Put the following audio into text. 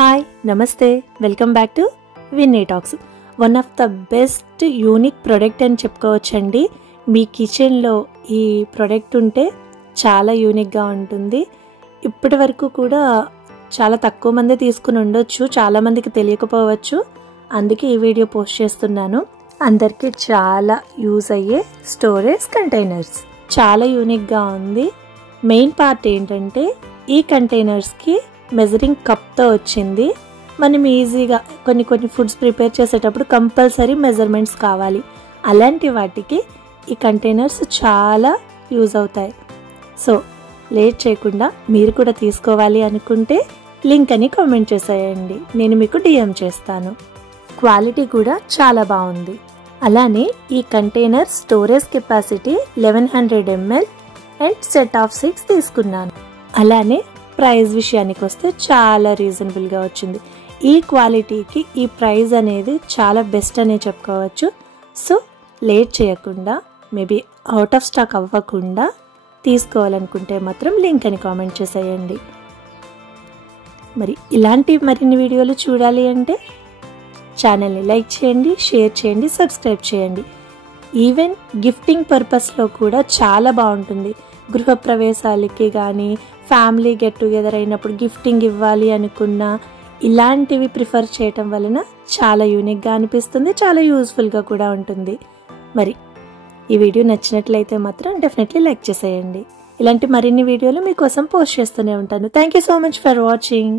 Hi నమస్తే welcome back to Vinny talks. One of the best unique product అని చెప్పుకోవచ్చండి. మీ కిచెన్లో ఈ ప్రోడక్ట్ ఉంటే చాలా యూనిక్గా ఉంటుంది. ఇప్పటి వరకు కూడా చాలా తక్కువ మంది తీసుకుని ఉండొచ్చు, చాలామందికి తెలియకపోవచ్చు. అందుకే ఈ వీడియో పోస్ట్ చేస్తున్నాను. అందరికీ చాలా యూజ్ అయ్యే స్టోరేజ్ కంటైనర్స్ చాలా యూనిక్గా ఉంది. మెయిన్ పార్ట్ ఏంటంటే ఈ కంటైనర్స్కి మెజరింగ్ కప్తో వచ్చింది. మనం ఈజీగా కొన్ని ఫుడ్స్ ప్రిపేర్ చేసేటప్పుడు కంపల్సరీ మెజర్మెంట్స్ కావాలి. అలాంటి వాటికి ఈ కంటైనర్స్ చాలా యూజ్ అవుతాయి. సో లేట్ చేయకుండా మీరు కూడా తీసుకోవాలి అనుకుంటే లింక్ అని కామెంట్ చేసేయండి, నేను మీకు డిఎం చేస్తాను. క్వాలిటీ కూడా చాలా బాగుంది. అలానే ఈ container storage capacity 1100 ml and set of 6 తీసుకున్నాను. అలానే ప్రైస్ విషయానికి వస్తే చాలా రీజనబుల్గా వచ్చింది. ఈ క్వాలిటీకి ఈ ప్రైస్ అనేది చాలా బెస్ట్ అనే చెప్పుకోవచ్చు. సో లేట్ చేయకుండా, మేబీ అవుట్ ఆఫ్ స్టాక్ అవ్వకుండా తీసుకోవాలనుకుంటే మాత్రం లింక్ అని కామెంట్ చేసేయండి. మరి ఇలాంటి మరిన్ని వీడియోలు చూడాలి అంటే ఛానల్ని లైక్ చేయండి, షేర్ చేయండి, సబ్స్క్రైబ్ చేయండి. ఈవెన్ గిఫ్టింగ్ పర్పస్లో కూడా చాలా బాగుంటుంది. గృహప్రవేశాలకి కానీ ఫ్యామిలీ గెట్ టుగెదర్ అయినప్పుడు గిఫ్టింగ్ ఇవ్వాలి అనుకున్నా ఇలాంటివి ప్రిఫర్ చేయటం వలన చాలా యూనిక్గా అనిపిస్తుంది, చాలా యూజ్ఫుల్గా కూడా ఉంటుంది. మరి ఈ వీడియో నచ్చినట్లయితే మాత్రం డెఫినెట్లీ లైక్ చేసేయండి. ఇలాంటి మరిన్ని వీడియోలు మీకోసం పోస్ట్ చేస్తూనే ఉంటాను. Thank you so much for watching.